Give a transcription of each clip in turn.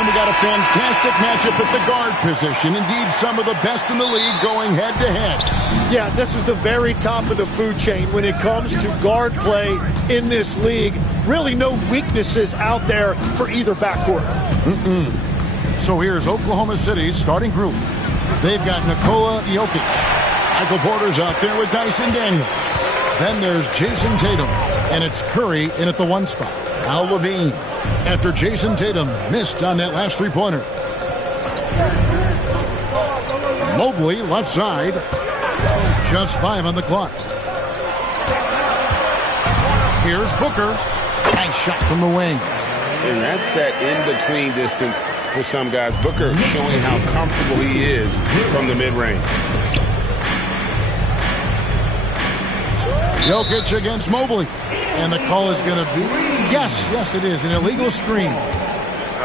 Tim, we got a fantastic matchup at the guard position. Indeed, some of the best in the league going head-to-head. Yeah, this is the very top of the food chain when it comes to guard play in this league. Really no weaknesses out there for either backcourt. So here's Oklahoma City's starting group. They've got Nikola Jokic. Michael Porter's out there with Dyson Daniels. Then there's Jason Tatum. And it's Curry in at the 1 spot. Now Levine. After Jason Tatum missed on that last three-pointer. Mobley left side. Just 5 on the clock. Here's Booker. Nice shot from the wing. And that's that in-between distance for some guys. Booker showing how comfortable he is from the mid-range. Jokic against Mobley. And the call is going to be, yes, it is, an illegal screen.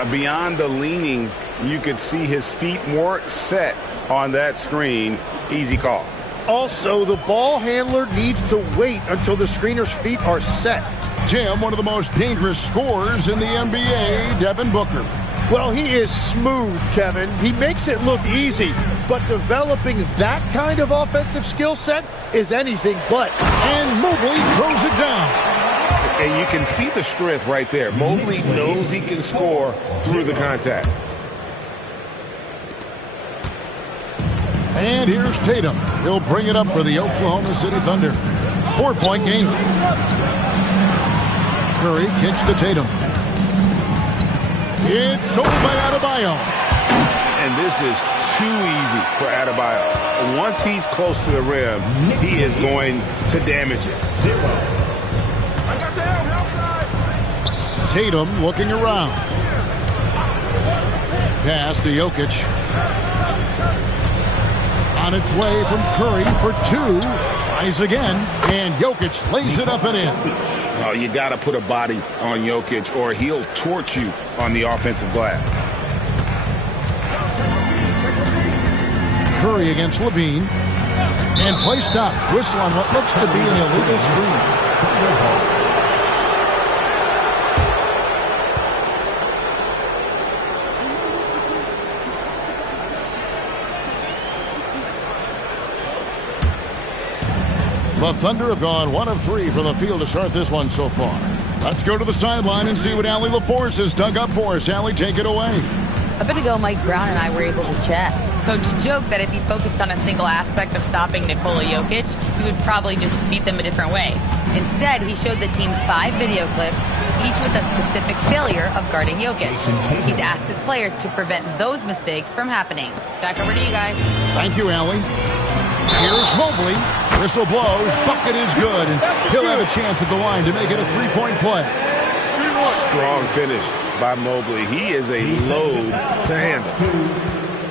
Beyond the leaning, you could see his feet more set on that screen. Easy call. Also, the ball handler needs to wait until the screener's feet are set. Tim, one of the most dangerous scorers in the NBA, Devin Booker. Well, he is smooth, Kevin. He makes it look easy, but developing that kind of offensive skill set is anything but. And Mobley throws it down. And you can see the strength right there. Mobley knows he can score through the contact. And here's Tatum. He'll bring it up for the Oklahoma City Thunder. 4-point game. Curry kicks to Tatum. It's stolen by Adebayo. And this is too easy for Adebayo. Once he's close to the rim, he is going to damage it. Tatum looking around. Pass to Jokic. On its way from Curry for 2. Tries again. And Jokic lays it up and in. Oh, you got to put a body on Jokic or he'll torch you on the offensive glass. Curry against Levine. And play stops. Whistle on what looks to be an illegal screen. The Thunder have gone 1 of 3 from the field to start this one so far. Let's go to the sideline and see what Allie LaForce has dug up for us. Allie, take it away. A bit ago, Mike Brown and I were able to chat. Coach joked that if he focused on a single aspect of stopping Nikola Jokic, he would probably just beat them a different way. Instead, he showed the team 5 video clips, each with a specific failure of guarding Jokic. He's asked his players to prevent those mistakes from happening. Back over to you guys. Thank you, Allie. Here's Mobley. Whistle blows. Bucket is good. And he'll have a chance at the line to make it a 3-point play. Strong finish by Mobley. He is a load to handle.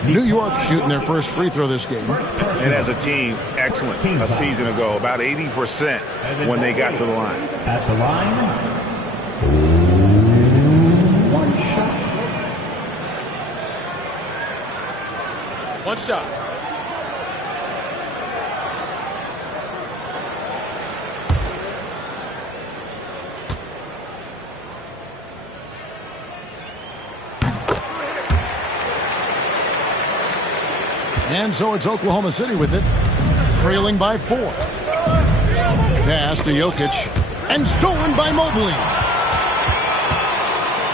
New York shooting their first free throw this game. And as a team, excellent. A season ago, about 80% when they got to the line. At the line, 1 shot. 1 shot. And so it's Oklahoma City with it, trailing by 4. Pass to Jokic, and stolen by Mobley.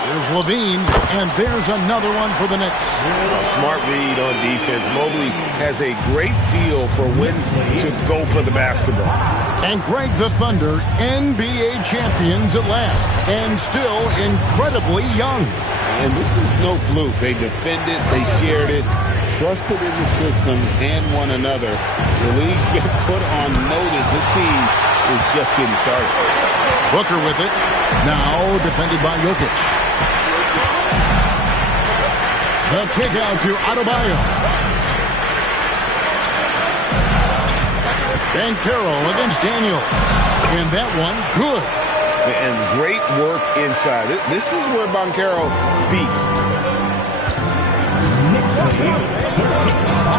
There's Levine, and there's another one for the Knicks. A smart read on defense. Mobley has a great feel for when to go for the basketball. And Greg, the Thunder, NBA champions at last, and still incredibly young. And this is no fluke. They defended, they shared it, trusted in the system and one another. The league's been put on notice. This team is just getting started. Booker with it. Now defended by Jokic. The kick out to Adebayo. And Carroll against Daniel. And that one, good. And great work inside. This is where Banchero feasts.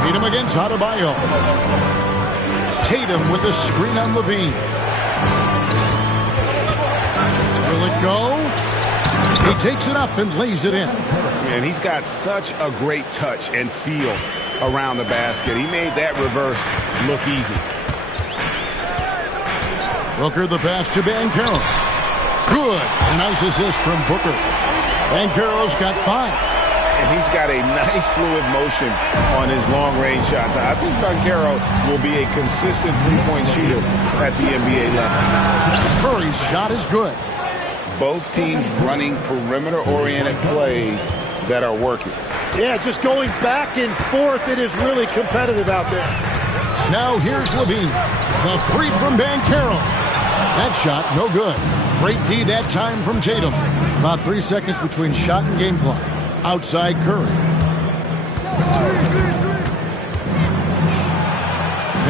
Tatum against Adebayo. Tatum with a screen on Levine. Will it go? He takes it up and lays it in. And he's got such a great touch and feel around the basket. He made that reverse look easy. Booker the pass to Banchero. Good. A nice assist from Booker. Banchero's got 5. And he's got a nice fluid motion on his long-range shots. I think Banchero will be a consistent three-point shooter at the NBA level. Curry's shot is good. Both teams running perimeter-oriented plays that are working. Yeah, just going back and forth. It is really competitive out there. Now here's Levine. The 3 from Banchero. That shot, no good. Great D that time from Tatum. About 3 seconds between shot and game clock. Outside Curry.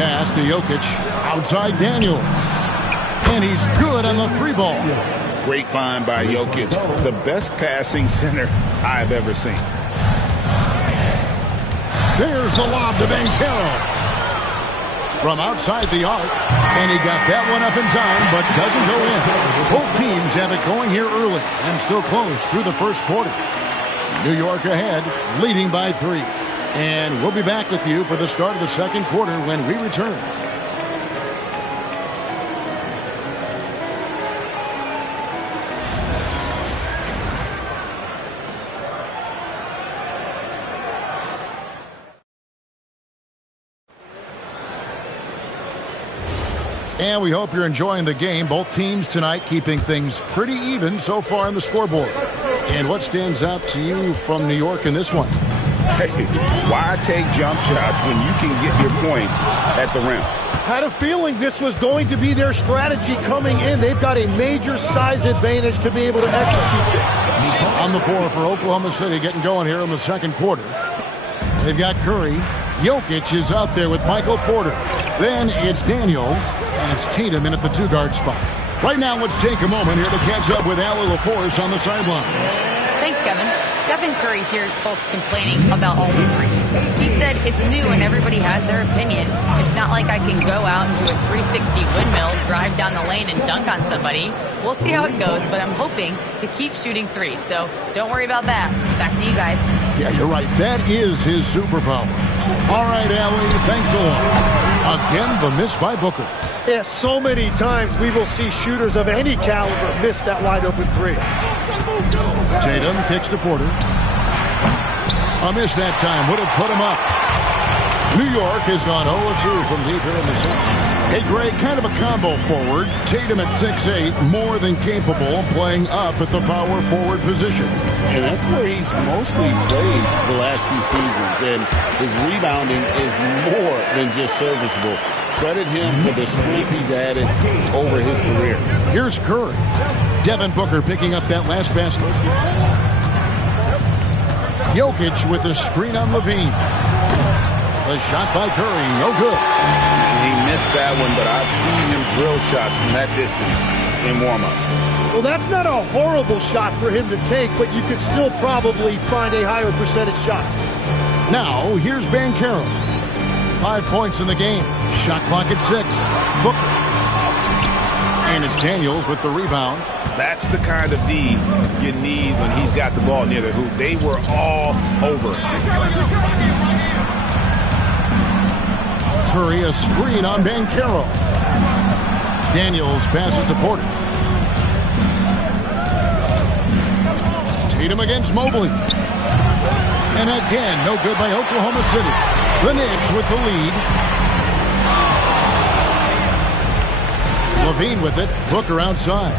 Pass to Jokic. Outside Daniel. And he's good on the 3 ball. Great find by Jokic. The best passing center I've ever seen. There's the lob to Banchero. From outside the arc. And he got that one up in time, but doesn't go in. Both teams have it going here early and still close through the first quarter. New York ahead, leading by 3. And we'll be back with you for the start of the second quarter when we return. And we hope you're enjoying the game. Both teams tonight keeping things pretty even so far on the scoreboard. And what stands out to you from New York in this one? Hey, why take jump shots when you can get your points at the rim? Had a feeling this was going to be their strategy coming in. They've got a major size advantage to be able to execute it. On the floor for Oklahoma City getting going here in the second quarter. They've got Curry. Jokic is out there with Michael Porter. Then it's Daniels, and it's Tatum in at the 2-guard spot. Right now, let's take a moment here to catch up with Allie LaForce on the sideline. Thanks, Kevin. Stephen Curry hears folks complaining about all the threes. He said it's new and everybody has their opinion. It's not like I can go out and do a 360 windmill, drive down the lane, and dunk on somebody. We'll see how it goes, but I'm hoping to keep shooting threes. So don't worry about that. Back to you guys. Yeah, you're right. That is his superpower. All right, Allie, thanks a lot. Again, the miss by Booker. Yeah, so many times we will see shooters of any caliber miss that wide-open 3. Tatum kicks to Porter. A miss that time would have put him up. New York has gone 0-2 from deep here in the second. Hey, Greg, kind of a combo forward. Tatum at 6'8", more than capable, playing up at the power forward position. And that's where he's mostly played the last few seasons. And his rebounding is more than just serviceable. Credit him for the strength he's added over his career. Here's Curry. Devin Booker picking up that last basket. Jokic with the screen on Levine. The shot by Curry, no good. He missed that one, but I've seen him drill shots from that distance in warm-up. Well, that's not a horrible shot for him to take, but you could still probably find a higher percentage shot. Now, here's Banchero. 5 points in the game. Shot clock at 6. Booker. And it's Daniels with the rebound. That's the kind of D you need when he's got the ball near the hoop. They were all over. Curry, a screen on Banchero. Daniels passes to Porter. Tatum against Mobley. And again, no good by Oklahoma City. The Knicks with the lead. Levine with it. Booker outside.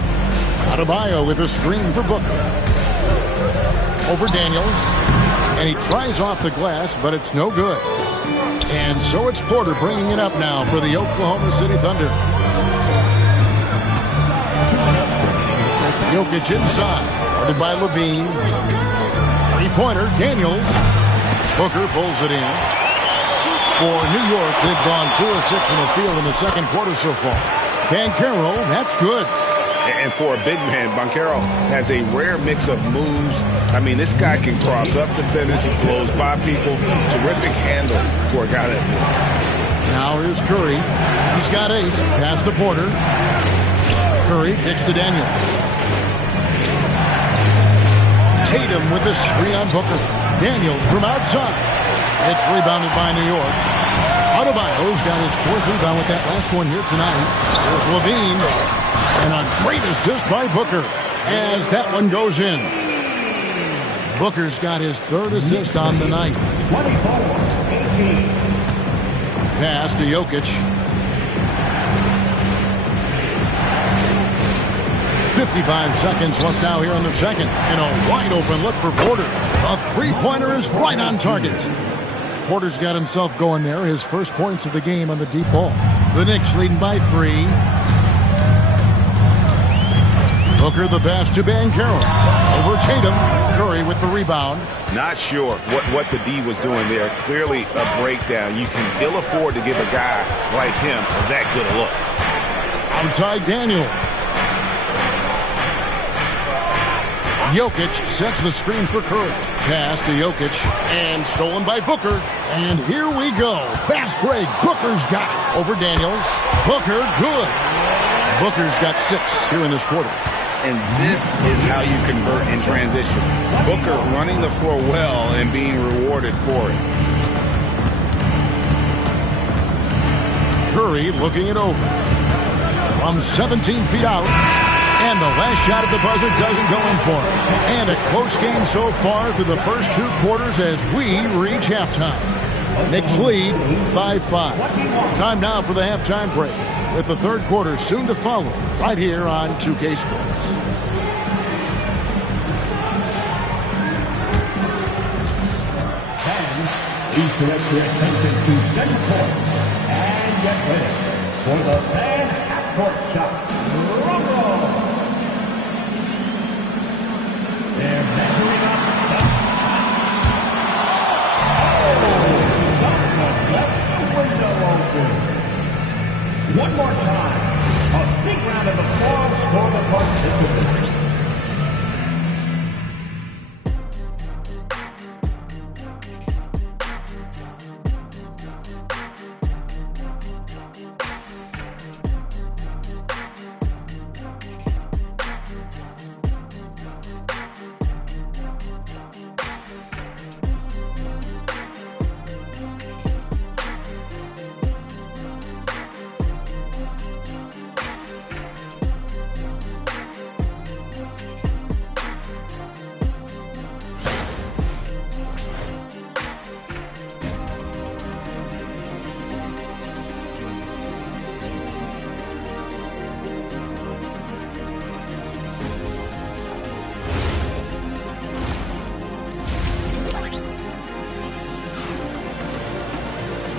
Adebayo with a screen for Booker. Over Daniels. And he tries off the glass, but it's no good. And so it's Porter bringing it up now for the Oklahoma City Thunder. Jokic inside. Guarded by Levine. Three-pointer, Daniels. Booker pulls it in. For New York, they've gone 2 of 6 in the field in the second quarter so far. Banchero, that's good. And for a big man, Banchero has a rare mix of moves. I mean, this guy can cross up defenders. He blows by people. Terrific handle for a guy that big. Now here's Curry. He's got 8. Pass to Porter. Curry kicks to Daniels. Tatum with the screen on Booker. Daniels from outside. It's rebounded by New York. Adebayo's got his 4th rebound with that last one here tonight. There's Levine. And a great assist by Booker as that one goes in. Booker's got his 3rd assist on the night. 24-18. Pass to Jokic. 55 seconds left now here in the second. And a wide open look for Porter. A 3-pointer is right on target. Porter's got himself going there. His first points of the game on the deep ball. The Knicks leading by 3. Booker the pass to Banchero. Over Tatum. Curry with the rebound. Not sure what the D was doing there. Clearly a breakdown. You can ill afford to give a guy like him that good a look. Outside Daniel. Jokic sets the screen for Curry. Pass to Jokic. And stolen by Booker. And here we go. Fast break. Booker's got it. Over Daniels. Booker, good. Booker's got 6 here in this quarter. And this is how you convert in transition. Booker running the floor well and being rewarded for it. Curry looking it over. From 17 feet out. And the last shot at the buzzer doesn't go in for him. And a close game so far through the first 2 quarters as we reach halftime. Knicks lead by 5. Time now for the halftime break, with the 3rd quarter soon to follow, right here on 2K Sports. Fans, please direct your attention to center court and get ready for the fan half-court shot. Rumble! They're measuring up. Someone left the window open. One more time. A big round of applause for the participants.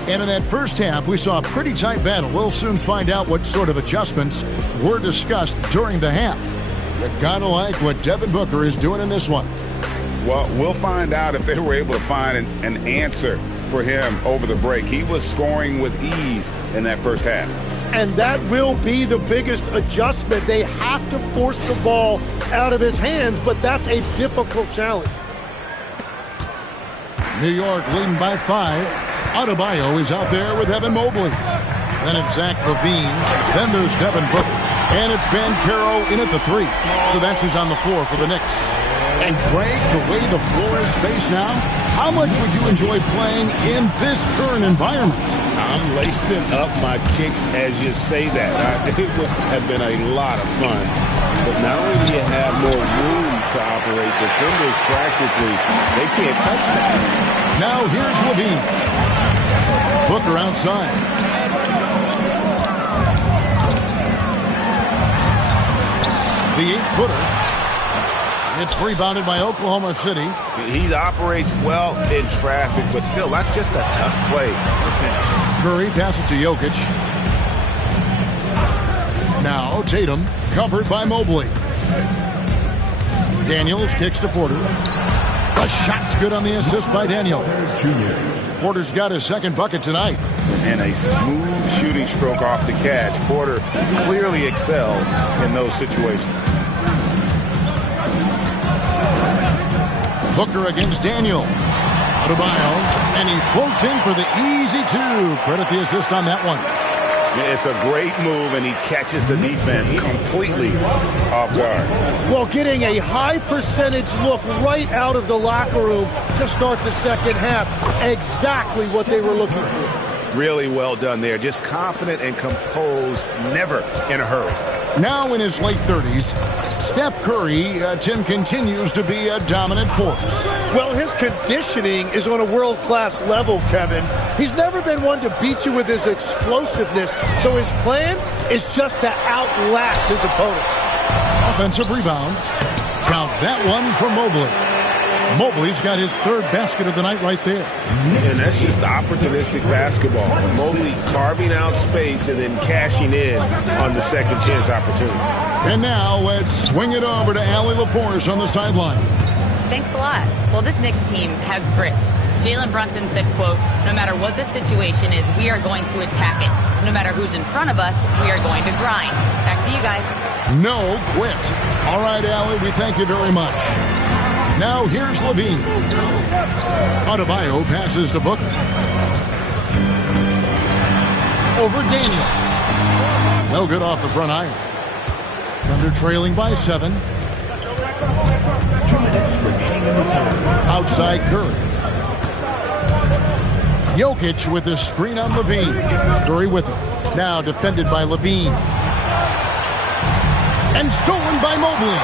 And in that first half, we saw a pretty tight battle. We'll soon find out what sort of adjustments were discussed during the half. You gotta like what Devin Booker is doing in this one. Well, we'll find out if they were able to find an answer for him over the break. He was scoring with ease in that first half. And that will be the biggest adjustment. They have to force the ball out of his hands, but that's a difficult challenge. New York leading by 5. Adebayo is out there with Evan Mobley. Then it's Zach LaVine. Then there's Devin Booker. And it's Banchero in at the 3. So that's who's on the floor for the Knicks. And Greg, the way the floor is spaced now, how much would you enjoy playing in this current environment? I'm lacing up my kicks as you say that. It would have been a lot of fun. But not only do you have more room to operate, defenders practically, they can't touch that. Now here's LaVine. Booker outside. The 8-footer. It's rebounded by Oklahoma City. He operates well in traffic, but still, that's just a tough play to finish. Curry passes it to Jokic. Now Tatum, covered by Mobley. Daniels kicks to Porter. The shot's good on the assist by Daniel. Porter's got his 2nd bucket tonight. And a smooth shooting stroke off the catch. Porter clearly excels in those situations. Booker against Daniel. Adebayo, and he floats in for the easy 2. Credit the assist on that one. It's a great move, and he catches the defense completely off guard. Well, getting a high percentage look right out of the locker room to start the second half. Exactly what they were looking for. Really well done there. Just confident and composed, never in a hurry. Now in his late 30s, Steph Curry, Tim, continues to be a dominant force. Well, his conditioning is on a world-class level, Kevin. He's never been one to beat you with his explosiveness, so his plan is just to outlast his opponents. Offensive rebound. Count that one for Mobley. Mobley's got his third basket of the night right there. And that's just opportunistic basketball. Mobley carving out space and then cashing in on the second chance opportunity. And now let's swing it over to Allie LaForce on the sideline. Thanks a lot. Well, this Knicks team has grit. Jalen Brunson said, quote, "No matter what the situation is, we are going to attack it. No matter who's in front of us, we are going to grind." Back to you guys. No quit. All right, Allie, we thank you very much. Now here's Levine. Adebayo passes to Booker. Over Daniels. No good off the front iron. Thunder trailing by 7. 2 minutes remaining in the third. Outside Curry. Jokic with the screen on Levine. Curry with it. Now defended by Levine. And stolen by Mobley.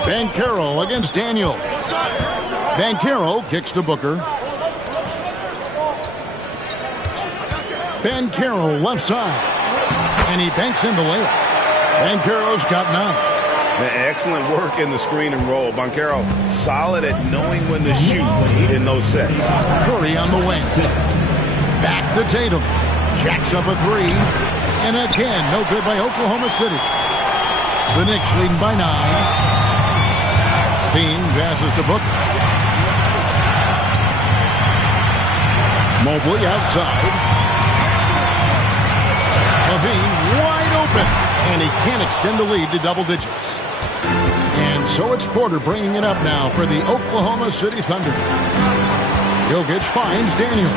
Banchero against Daniels. Banchero kicks to Booker. Banchero left side. And he banks in the layup. Banchero's got 9. Excellent work in the screen and roll. Banchero solid at knowing when to shoot in those sets. Curry on the wing. Back to Tatum. Jacks up a 3. And again, no good by Oklahoma City. The Knicks leading by 9. Bean passes to Booker. Mobley outside. Levine wide open. And he can't extend the lead to double digits. And so it's Porter bringing it up now for the Oklahoma City Thunder. Jokic finds Daniels.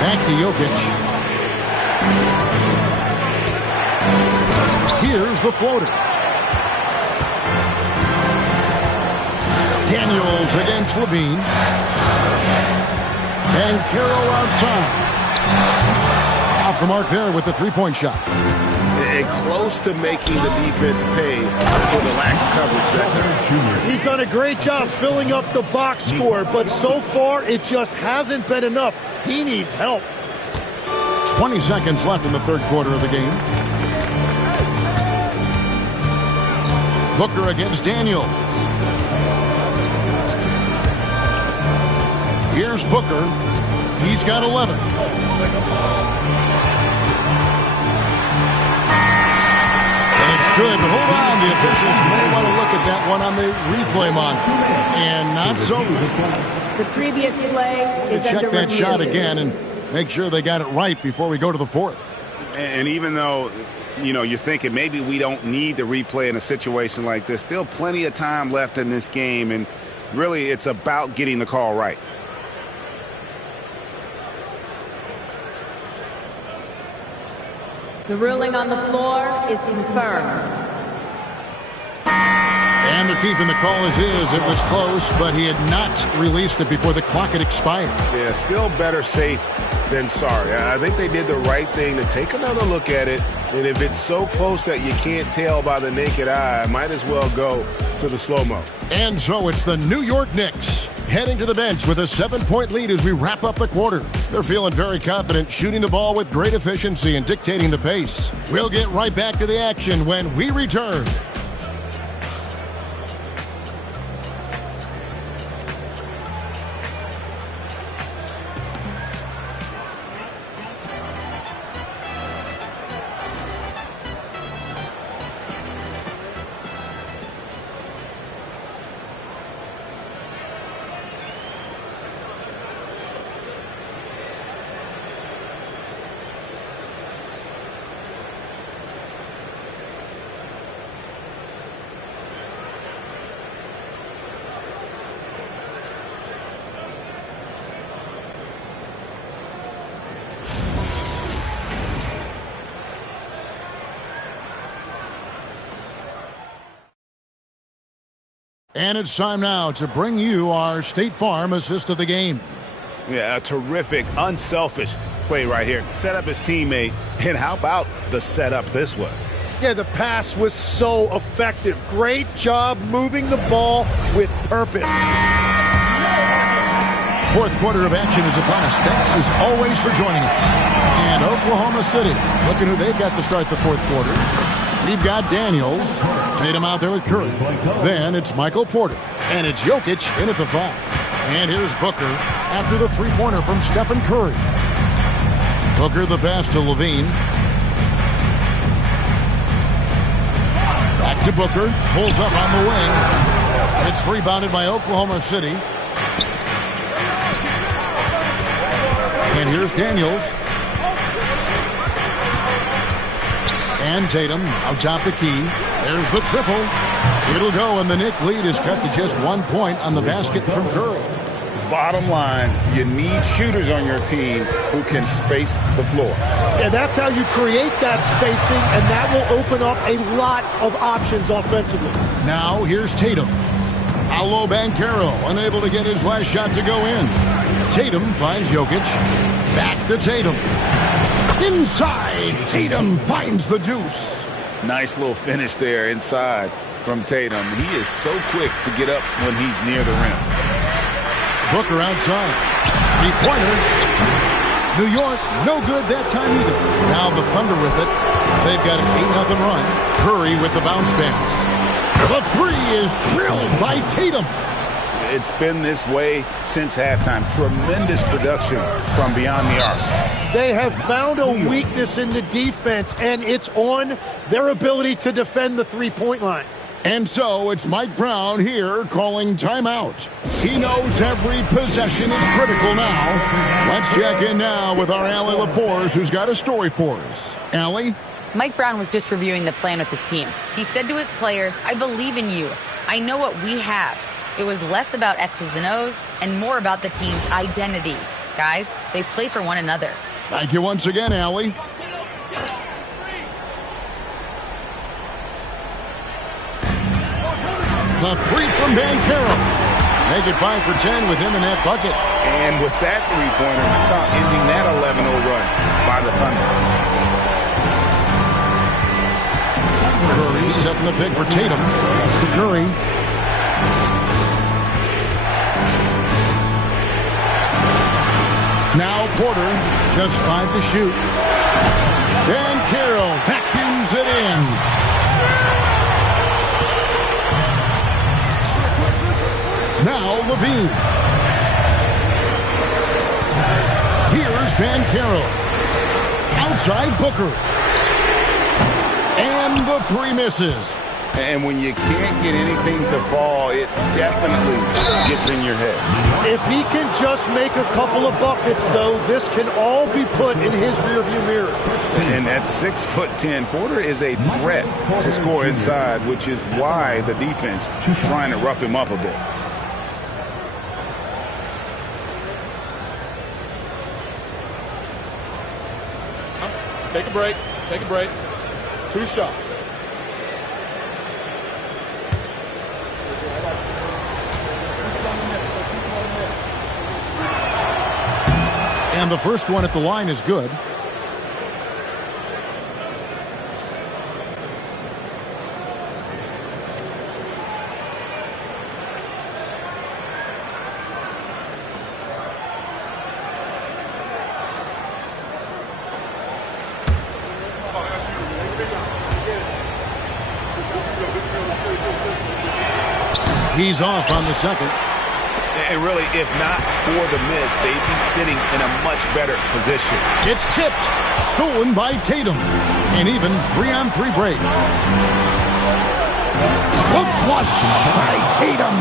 Back to Jokic. Here's the floater. Daniels against Levine. And Carroll outside. Off the mark there with the three-point shot. And close to making the defense pay for the lax coverage that time. He's done a great job filling up the box score, but so far it just hasn't been enough. He needs help. 20 seconds left in the third quarter of the game. Booker against Daniels. Here's Booker. He's got 11. And it's good, but hold on. The officials may want to look at that one on the replay monitor. And not so. The previous play is Check under that review. shot again and make sure they got it right before we go to the fourth. And even though, you know, you're thinking maybe we don't need the replay in a situation like this, still plenty of time left in this game. And really, it's about getting the call right. The ruling on the floor is confirmed. And they're keeping the call as is. It was close, but he had not released it before the clock had expired. Yeah, still better safe than sorry. I think they did the right thing to take another look at it. And if it's so close that you can't tell by the naked eye, might as well go to the slow-mo. And so it's the New York Knicks heading to the bench with a 7-point lead as we wrap up the quarter. They're feeling very confident, shooting the ball with great efficiency and dictating the pace. We'll get right back to the action when we return. And it's time now to bring you our State Farm assist of the game. Yeah, a terrific, unselfish play right here. Set up his teammate, and how about the setup this was? Yeah, the pass was so effective. Great job moving the ball with purpose. Fourth quarter of action is upon us. Thanks as always for joining us. And Oklahoma City, looking who they've got to start the fourth quarter. We've got Daniels. Tatum out there with Curry. Then it's Michael Porter. And it's Jokic in at the 5. And here's Booker after the three-pointer from Stephen Curry. Booker the pass to Levine. Back to Booker. Pulls up on the wing. It's rebounded by Oklahoma City. And here's Daniels. And Tatum out top the key. There's the triple. It'll go, and the Knick lead is cut to just 1 point on the basket from Curry. Bottom line, you need shooters on your team who can space the floor. And that's how you create that spacing, and that will open up a lot of options offensively. Now here's Tatum. Paolo Banchero unable to get his last shot to go in. Tatum finds Jokic. Back to Tatum. Inside, Tatum finds the deuce. Nice little finish there inside from Tatum. He is so quick to get up when he's near the rim. Booker outside. Three-pointer. New York, no good that time either. Now the Thunder with it. They've got an 8-0 run. Curry with the bounce pass. The three is drilled by Tatum. It's been this way since halftime. Tremendous production from beyond the arc. They have found a weakness in the defense, and it's on their ability to defend the three-point line. And so it's Mike Brown here calling timeout. He knows every possession is critical now. Let's check in now with our Allie LaForce, who's got a story for us. Allie? Mike Brown was just reviewing the plan with his team. He said to his players, I believe in you. I know what we have. It was less about X's and O's and more about the team's identity. Guys, they play for one another. Thank you once again, Allie. The three from Banchero. Make it 5 for 10 with him in that bucket. And with that three-pointer, how about ending that 11-0 run by the Thunder? Curry setting the pick for Tatum. That's to Curry. Now Porter, just 5 to shoot. Banchero vacuums it in. Now Levine. Here's Banchero. Outside Booker. And the three misses. And when you can't get anything to fall, it definitely gets in your head. If he can just make a couple of buckets, though, this can all be put in his rearview mirror. And at 6'10", Porter is a threat to score inside, which is why the defense is trying to rough him up a bit. Take a break. Take a break. 2 shots. And the first one at the line is good. He's off on the second. And really, if not for the miss, they'd be sitting in a much better position. It's tipped. Stolen by Tatum. And even 3-on-3 break. The flush by Tatum.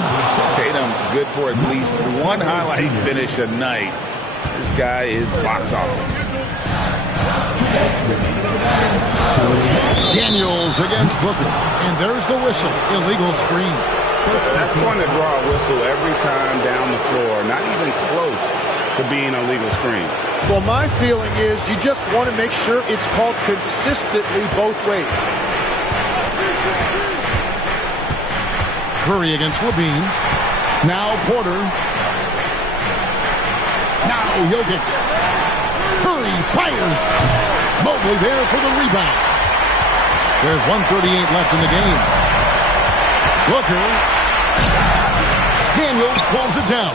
Tatum, good for at least one highlight finish a night. This guy is box office. Daniels against Booker. And there's the whistle. Illegal screen. That's going to draw a whistle every time down the floor. Not even close to being a legal screen. Well, my feeling is you just want to make sure it's called consistently both ways. Curry against Levine. Now Porter. Now Jokic. Curry fires. Mobley there for the rebound. There's 1:38 left in the game. Booker. Daniels pulls it down.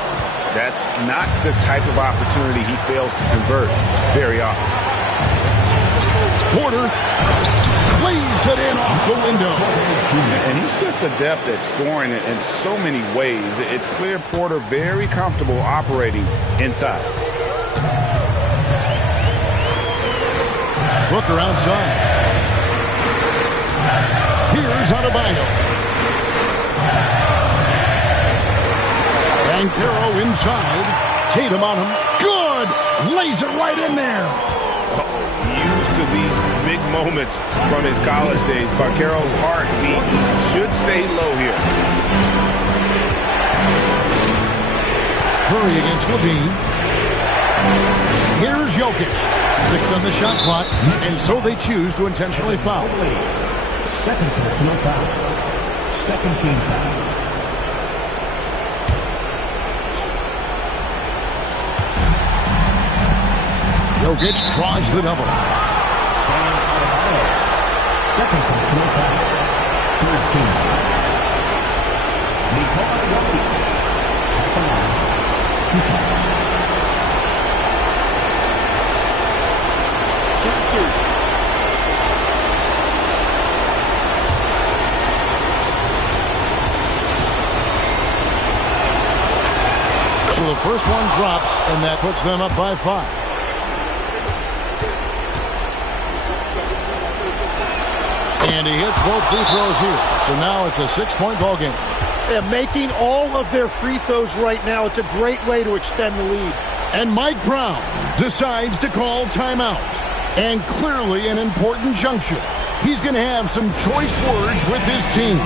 That's not the type of opportunity he fails to convert very often. Porter lays it in off the window. And he's just adept at scoring in so many ways. It's clear Porter very comfortable operating inside. Booker outside. Here's Adebayo. Banchero inside. Tatum on him. Good! Lays it right in there. Used to these big moments from his college days. Banchero's heartbeat should stay low here. Curry against Levine. Here's Jokic. 6 on the shot clock, and so they choose to intentionally foul. Second personal foul. Second team foul. Jokic draws the double. Second personal foul. Third team foul. Nikola Jokic. Come on. 2 shots. Shoot 2. So the first one drops, and that puts them up by 5. And he hits both free throws here. So now it's a 6-point ball game. Yeah, making all of their free throws right now, it's a great way to extend the lead. And Mike Brown decides to call timeout. And clearly an important juncture. He's going to have some choice words with his team.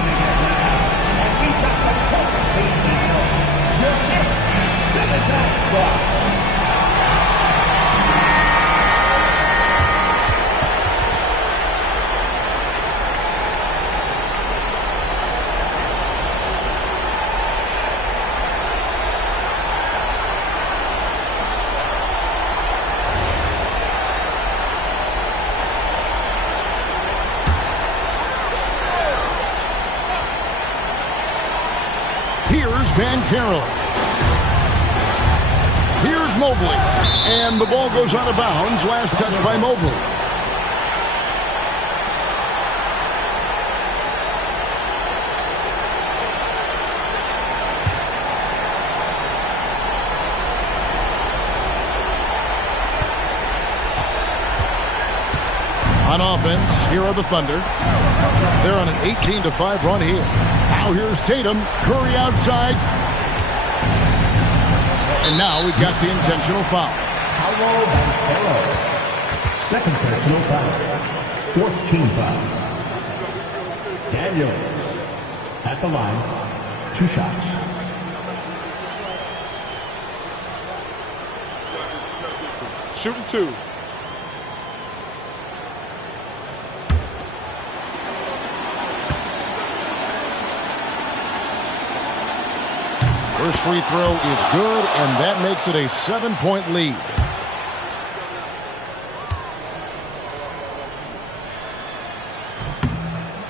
Here's Banchero. Here's Mobley. And the ball goes out of bounds. Last touch by Mobley. On offense, here are the Thunder. They're on an 18-5 run here. Now here's Tatum. Curry outside. And now we've got the intentional foul. Paolo Banchero. Second personal foul. Fourth team foul. Daniels at the line. 2 shots. Shooting 2. First free throw is good, and that makes it a 7-point lead.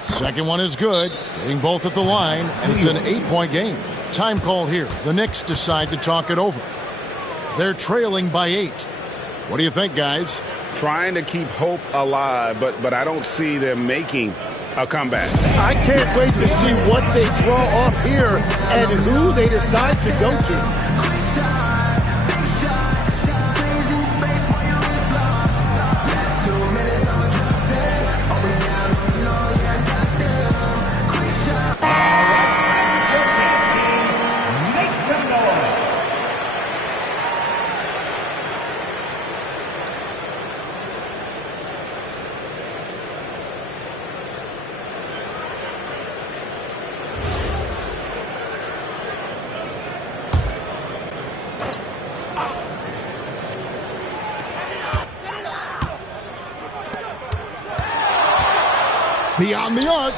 Second one is good, getting both at the line, and it's an 8-point game. Time call here. The Knicks decide to talk it over. They're trailing by 8. What do you think, guys? Trying to keep hope alive, but I don't see them making a comeback. I can't wait to see what they draw off here and who they decide to go to. Beyond the arc.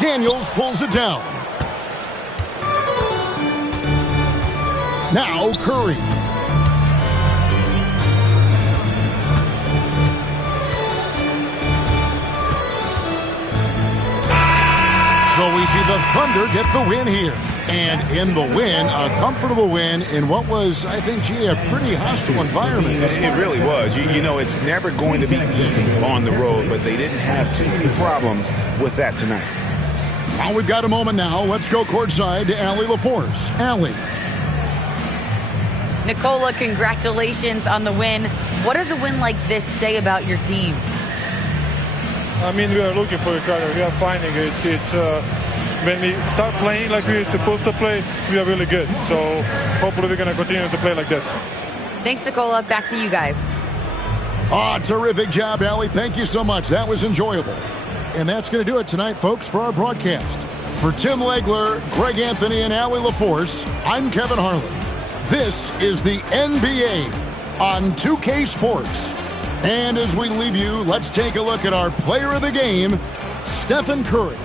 Daniels pulls it down. Now Curry. So we see the Thunder get the win here. And in the win, a comfortable win in what was, I think, a pretty hostile environment. It really was. You know, it's never going to be easy on the road, but they didn't have too many problems with that tonight. Well, we've got a moment now. Let's go courtside to Allie LaForce. Allie. Nikola, congratulations on the win. What does a win like this say about your team? I mean, we are looking for each other. We are finding it. When we start playing like we're supposed to play, we are really good. So hopefully we're going to continue to play like this. Thanks, Nikola. Back to you guys. Terrific job, Allie. Thank you so much. That was enjoyable. And that's going to do it tonight, folks, for our broadcast. For Tim Legler, Greg Anthony, and Allie LaForce, I'm Kevin Harlan. This is the NBA on 2K Sports. And as we leave you, let's take a look at our player of the game, Stephen Curry.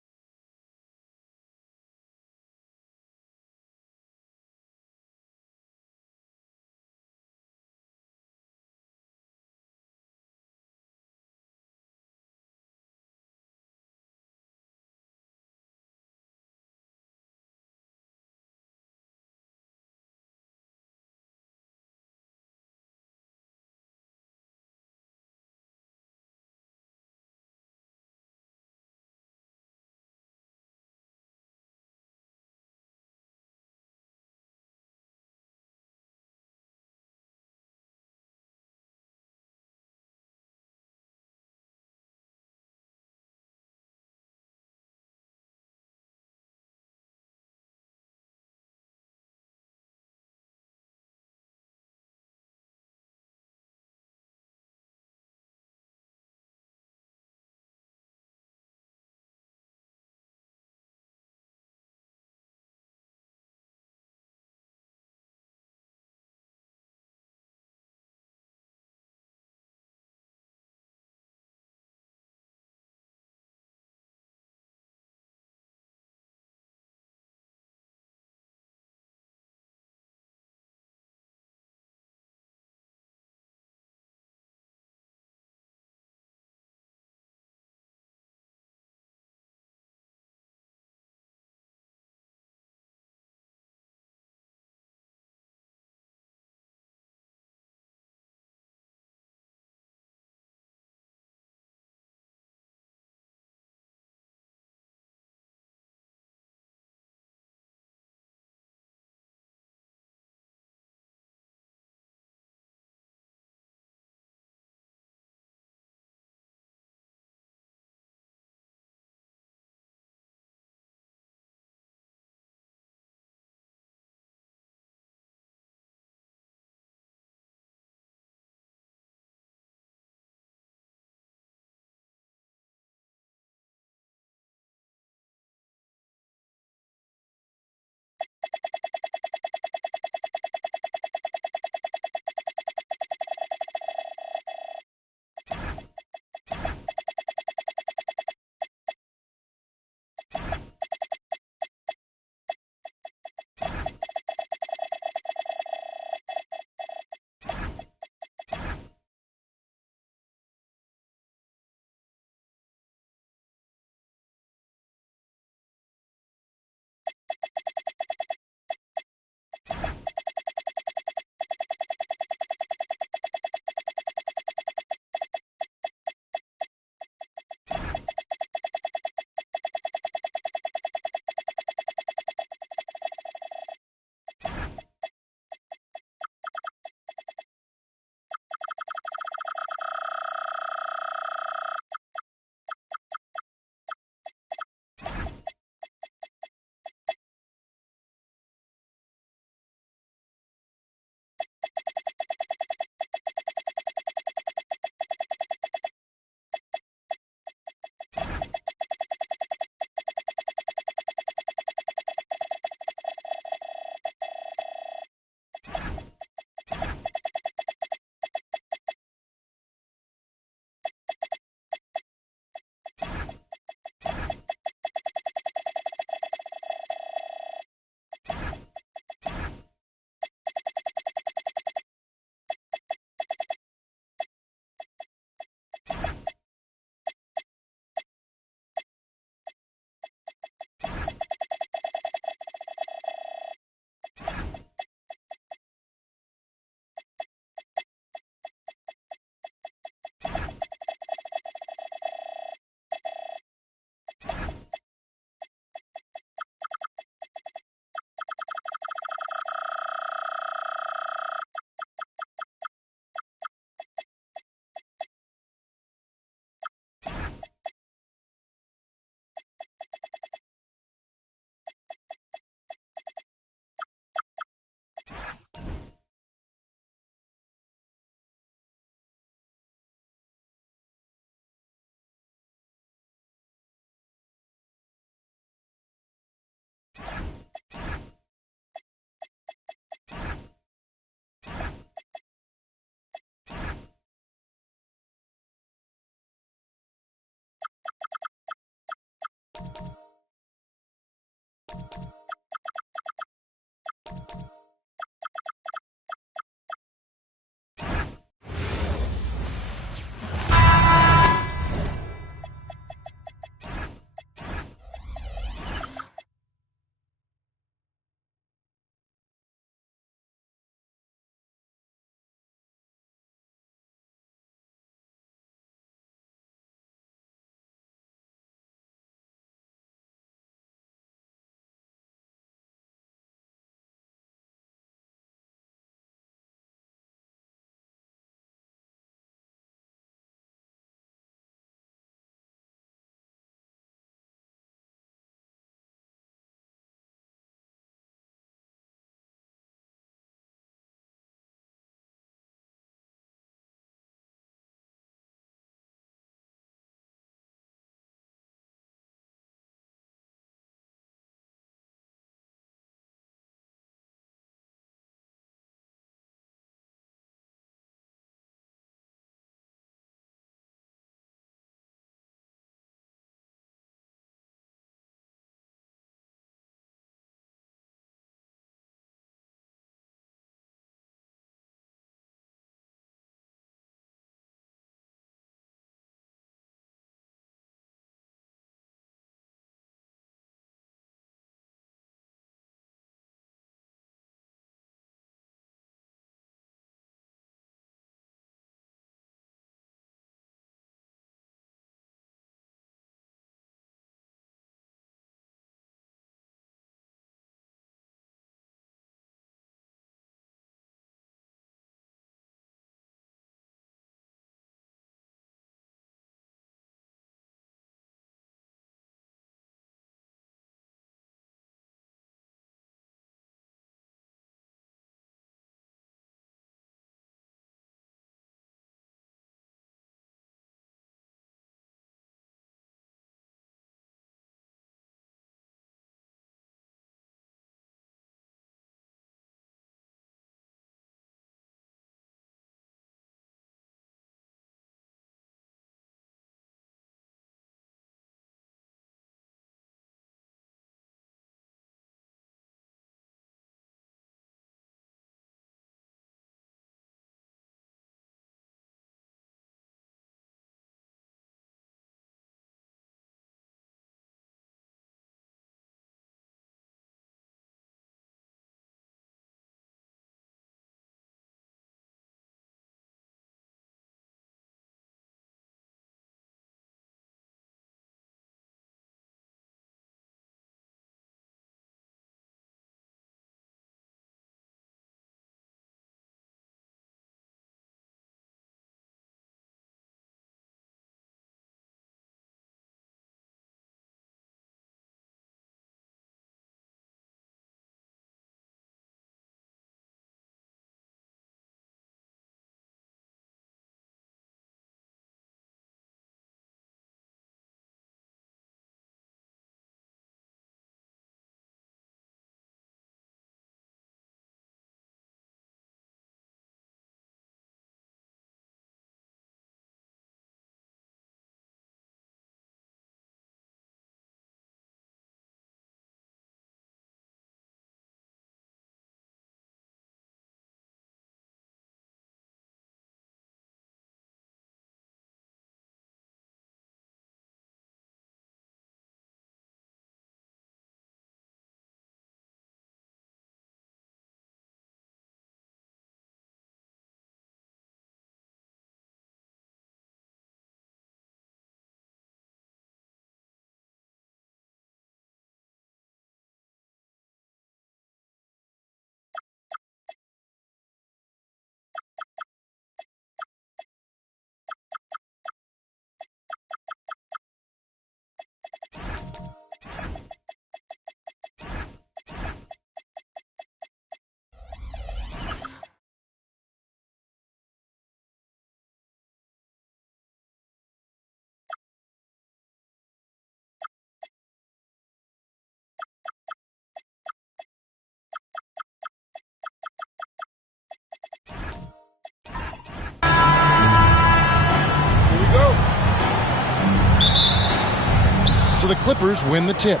the Clippers win the tip.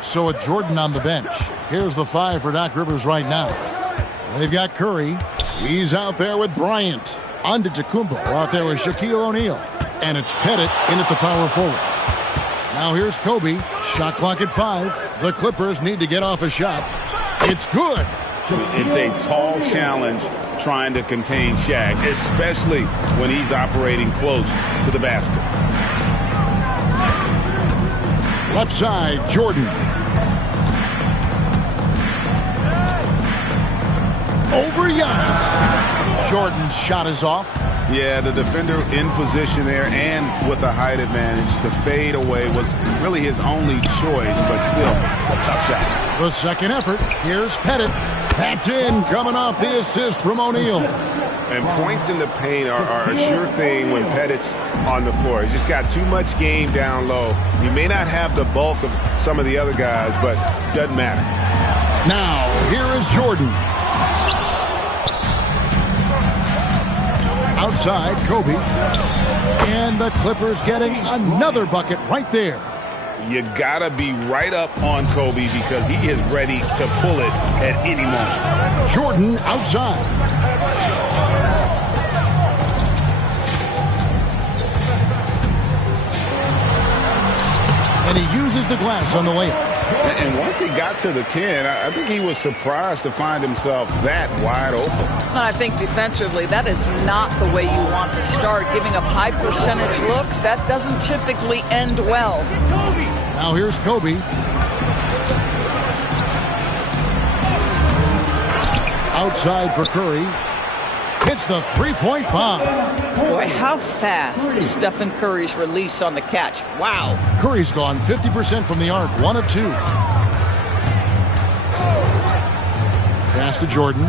So with Jordan on the bench, here's the 5 for Doc Rivers right now. They've got Curry. He's out there with Bryant. Antetokounmpo out there with Shaquille O'Neal. And it's Pettit in at the power forward. Now here's Kobe. Shot clock at 5. The Clippers need to get off a shot. It's good. It's a tall challenge trying to contain Shaq, especially when he's operating close to the basket. Left side, Jordan. Over Giannis. Jordan's shot is off. Yeah, the defender in position there and with the height advantage to fade away was really his only choice, but still a tough shot. The second effort. Here's Pettit. That's in, coming off the assist from O'Neal. And points in the paint are a sure thing when Pettit's on the floor. He's just got too much game down low. He may not have the bulk of some of the other guys, but doesn't matter. Now, here is Jordan. Outside, Kobe. And the Clippers getting another bucket right there. You gotta be right up on Kobe because he is ready to pull it at any moment. Jordan outside. And he uses the glass on the layup. And once he got to the 10, I think he was surprised to find himself that wide open. I think defensively, that is not the way you want to start. Giving up high percentage looks, that doesn't typically end well. Now here's Kobe. Outside for Curry. Hits the three-point bomb. Boy, how fast is Stephen Curry's release on the catch. Wow. Curry's gone 50% from the arc, 1 of 2. Pass to Jordan.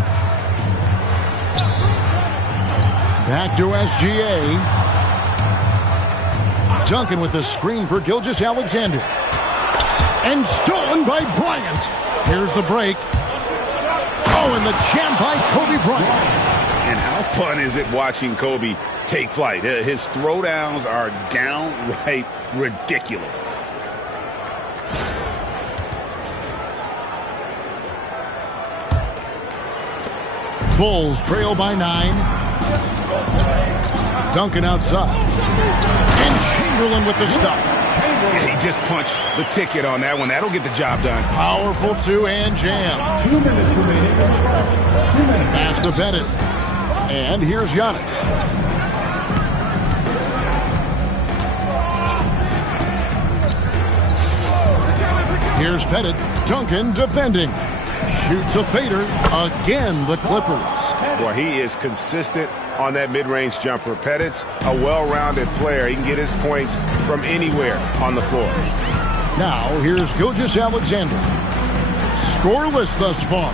Back to SGA. Duncan with the screen for Gilgeous-Alexander. And stolen by Bryant. Here's the break. Oh, and the jam by Kobe Bryant. And how fun is it watching Kobe take flight? His throwdowns are downright ridiculous. Bulls trail by 9. Duncan outside. And Chamberlain with the stuff. Yeah, he just punched the ticket on that one. That'll get the job done. Powerful two-hand jam. 2 minutes remaining. 2 minutes. Pass to Pettit. And here's Giannis. Here's Pettit. Duncan defending. Shoots a fader. Again, the Clippers. Boy, he is consistent on that mid-range jumper. Pettit's a well-rounded player. He can get his points from anywhere on the floor. Now, here's Gilgeous-Alexander. Scoreless thus far.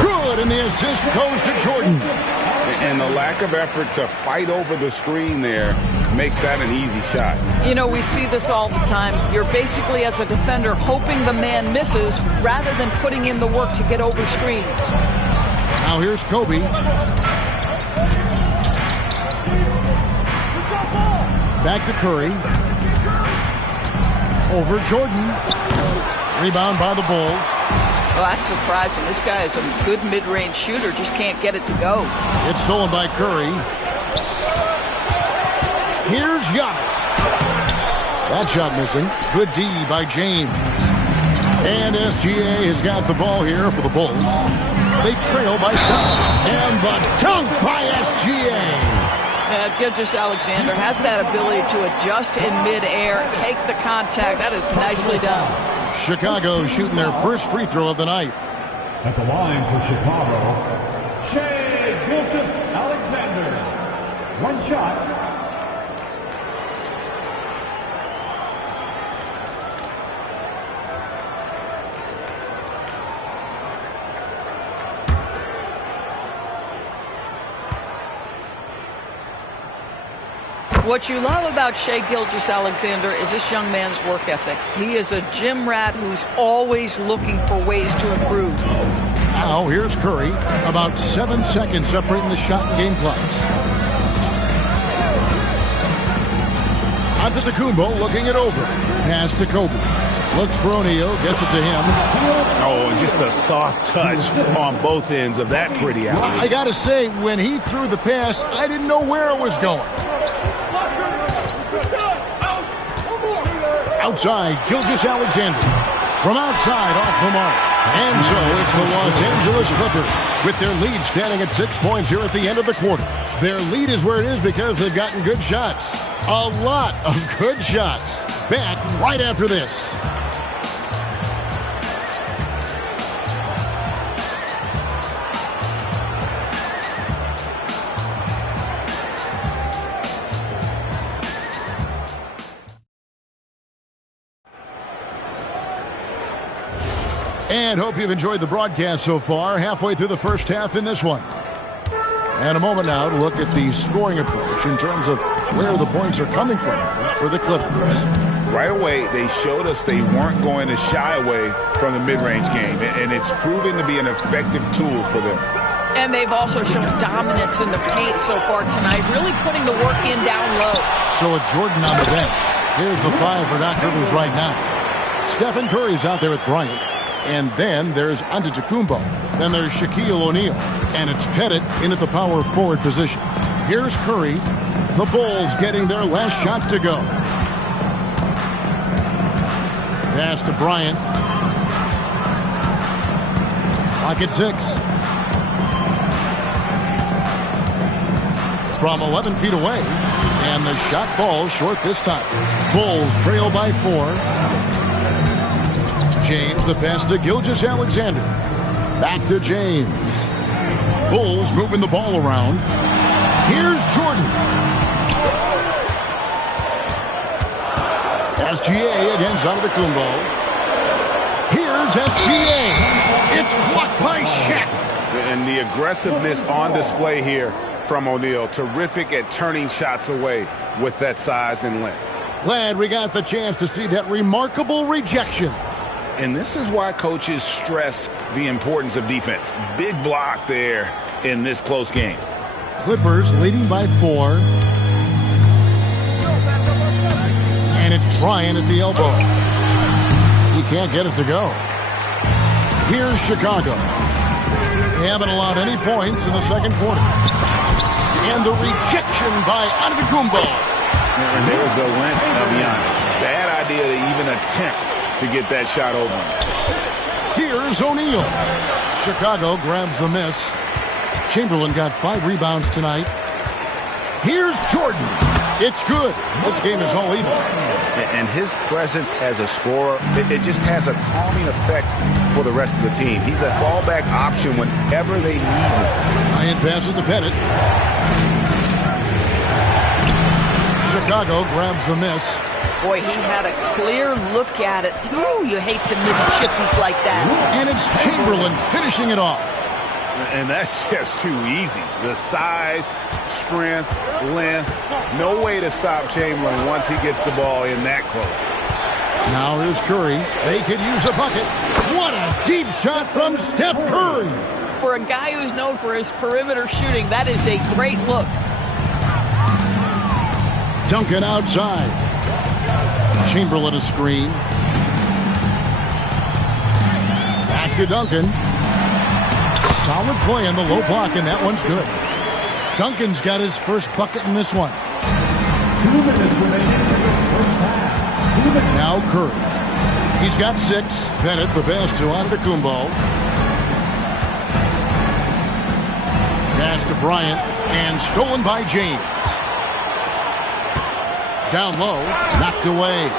Good, and the assist goes to Jordan. And the lack of effort to fight over the screen there makes that an easy shot. You know, we see this all the time. You're basically, as a defender, hoping the man misses rather than putting in the work to get over screens. Now here's Kobe. Back to Curry. Over Jordan. Rebound by the Bulls. Well, that's surprising. This guy is a good mid-range shooter, just can't get it to go. It's stolen by Curry. Here's Giannis. That shot missing. Good D by James. And SGA has got the ball here for the Bulls. They trail by 7. And the dunk by SGA. Gilgeous-Alexander has that ability to adjust in midair, take the contact. That is nicely done. Chicago shooting their first free throw of the night. At the line for Chicago, Shai Gilgeous-Alexander. 1 shot. What you love about Shai Gilgeous-Alexander is this young man's work ethic. He is a gym rat who's always looking for ways to improve. Now here's Curry. About 7 seconds separating the shot and game clocks. Antetokounmpo looking it over. Pass to Kobe. Looks for O'Neal, gets it to him. Oh, and just a soft touch on both ends of that pretty alley. I got to say, when he threw the pass, I didn't know where it was going. Outside, Gilgeous-Alexander. From outside, off the mark. And so it's the Los Angeles Clippers with their lead standing at 6 points here at the end of the quarter. Their lead is where it is because they've gotten good shots. A lot of good shots. Back right after this. And hope you've enjoyed the broadcast so far. Halfway through the first half in this one. And a moment now to look at the scoring approach in terms of where the points are coming from for the Clippers. Right away, they showed us they weren't going to shy away from the mid-range game, and it's proving to be an effective tool for them. And they've also shown dominance in the paint so far tonight, really putting the work in down low. So with Jordan on the bench, here's the 5 for Doc Rivers right now. Stephen Curry's out there with Bryant. And then there's Antetokounmpo. Then there's Shaquille O'Neal. And it's Pettit in at the power forward position. Here's Curry. The Bulls getting their last shot to go. Pass to Bryant. Clock at 6. From 11 feet away. And the shot falls short this time. Bulls trail by 4. James, the pass to Gilgeous-Alexander. Back to James. Bulls moving the ball around. Here's Jordan. SGA against Antetokounmpo. Here's SGA. It's blocked by Shaq. And the aggressiveness on display here from O'Neal. Terrific at turning shots away with that size and length. Glad we got the chance to see that remarkable rejection. And this is why coaches stress the importance of defense. Big block there in this close game. Clippers leading by 4. And it's Bryant at the elbow. He can't get it to go. Here's Chicago. They haven't allowed any points in the second quarter. And the rejection by Antetokounmpo. And there's the length of Giannis. Bad idea to even attempt to get that shot over. Here's O'Neal. Chicago grabs the miss. Chamberlain got 5 rebounds tonight. Here's Jordan. It's good. This game is all even. And his presence as a scorer, it just has a calming effect for the rest of the team. He's a fallback option whenever they need him. Bryant passes to Pettit. Chicago grabs the miss. Boy, he had a clear look at it. Ooh, you hate to miss chippies like that. And it's Chamberlain finishing it off. And that's just too easy. The size, strength, length. No way to stop Chamberlain once he gets the ball in that close. Now here's Curry. They could use a bucket. What a deep shot from Steph Curry. For a guy who's known for his perimeter shooting, that is a great look. Duncan outside. Chamberlain a screen. Back to Duncan. Solid play on the low block, and that one's good. Duncan's got his first bucket in this one. 2 minutes remaining in the first half. Now Curry. He's got 6. Pettit, the pass to Antetokounmpo. Pass to Bryant, and stolen by James. Down low, knocked away.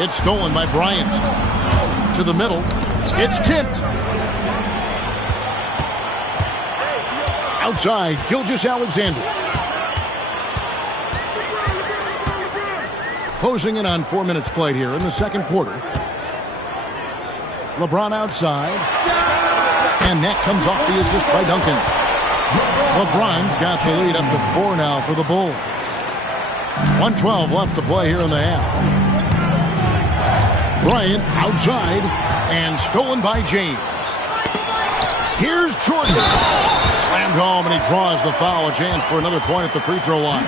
It's stolen by Bryant. To the middle. It's tipped. Outside, Gilgeous-Alexander. Closing in on 4 minutes played here in the second quarter. LeBron outside. And that comes off the assist by Duncan. LeBron's got the lead up to 4 now for the Bulls. 1:12 left to play here in the half. Bryant outside and stolen by James. Here's Jordan. Slammed home, and he draws the foul. A chance for another point at the free throw line.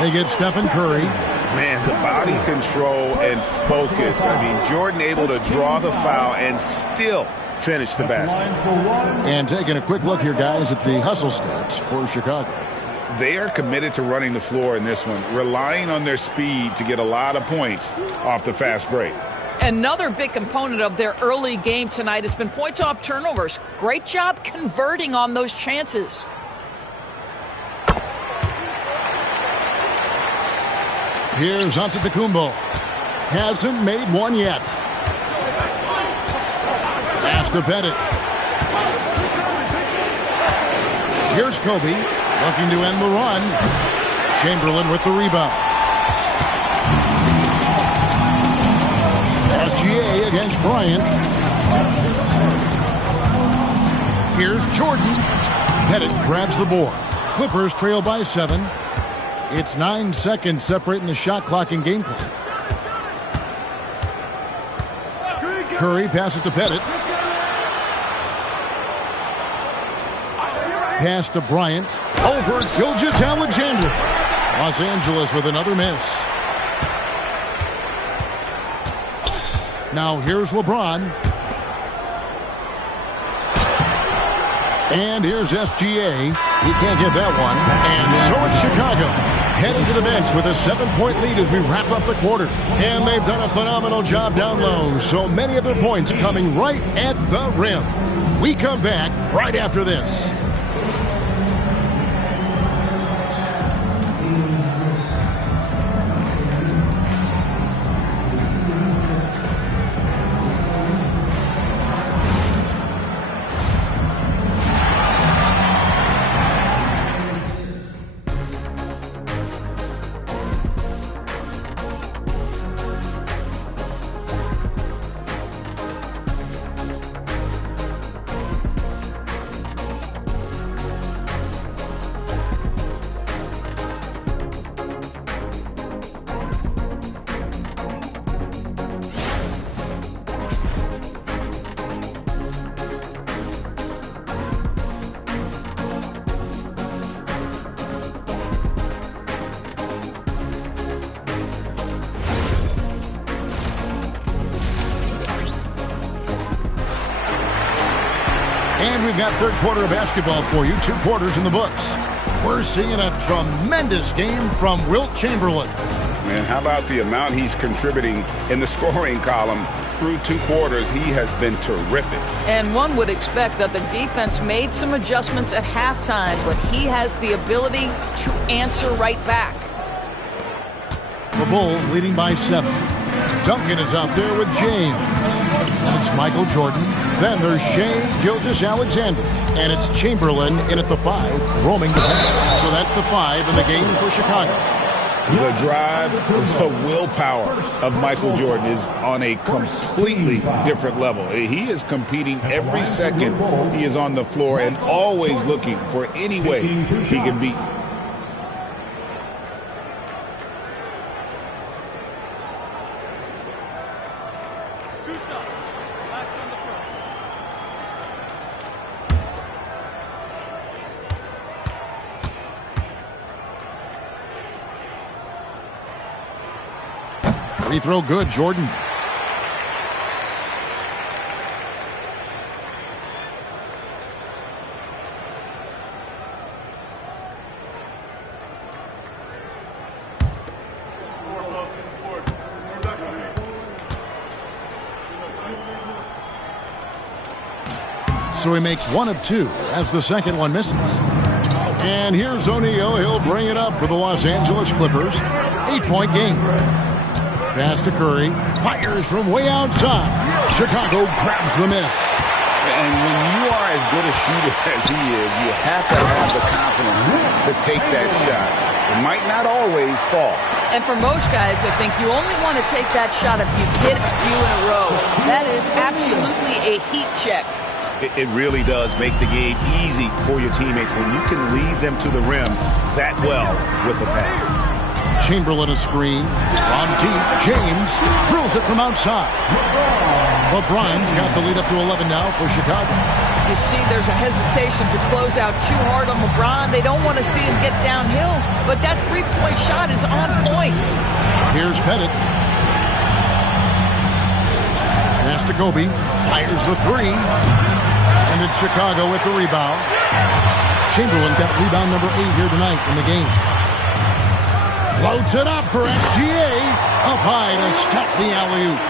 They get Stephen Curry. Man, the body control and focus. I mean, Jordan able to draw the foul and still finish the basket. And taking a quick look here, guys, at the hustle stats for Chicago. They are committed to running the floor in this one, relying on their speed to get a lot of points off the fast break. Another big component of their early game tonight has been points off turnovers. Great job converting on those chances. Here's Antetokounmpo. Hasn't made one yet. Pass to Bennett. Here's Kobe, looking to end the run. Chamberlain with the rebound. SGA against Bryant. Here's Jordan. Bennett grabs the board. Clippers trail by 7. It's 9 seconds separating the shot clock and game clock. Curry passes to Bennett. Pass to Bryant. Over Gilgeous-Alexander. Los Angeles with another miss. Now here's LeBron. And here's SGA. He can't get that one. And so it's Chicago heading to the bench with a 7-point lead as we wrap up the quarter. And they've done a phenomenal job down low. So many of their points coming right at the rim. We come back right after this. And we've got third quarter of basketball for you. 2 quarters in the books. We're seeing a tremendous game from Wilt Chamberlain. Man, how about the amount he's contributing in the scoring column? Through 2 quarters, he has been terrific. And one would expect that the defense made some adjustments at halftime, but he has the ability to answer right back. The Bulls leading by 7. Duncan is out there with James. And it's Michael Jordan. Then there's Shai Gilgeous-Alexander. And it's Chamberlain in at the 5, roaming the paint. So that's the 5 in the game for Chicago. The drive, the willpower of Michael Jordan is on a completely different level. He is competing every second he is on the floor and always looking for any way he can beat. Free throw good, Jordan. So he makes 1 of 2 as the second one misses. And here's O'Neal. He'll bring it up for the Los Angeles Clippers. 8-point game. Pass to Curry. Fires from way outside. Chicago grabs the miss. And when you are as good a shooter as he is, you have to have the confidence to take that shot. It might not always fall. And for most guys, I think you only want to take that shot if you've hit a few in a row. That is absolutely a heat check. It really does make the game easy for your teammates when you can lead them to the rim that well with a pass. Chamberlain a screen. From deep, James drills it from outside. LeBron's got the lead up to 11 now for Chicago. You see there's a hesitation to close out too hard on LeBron. They don't want to see him get downhill, but that three-point shot is on point. Here's Pettit. Pass to Kobe. Fires the three. And it's Chicago with the rebound. Chamberlain got rebound number 8 here tonight in the game. Floats it up for SGA. Up high to stop the alley-oop.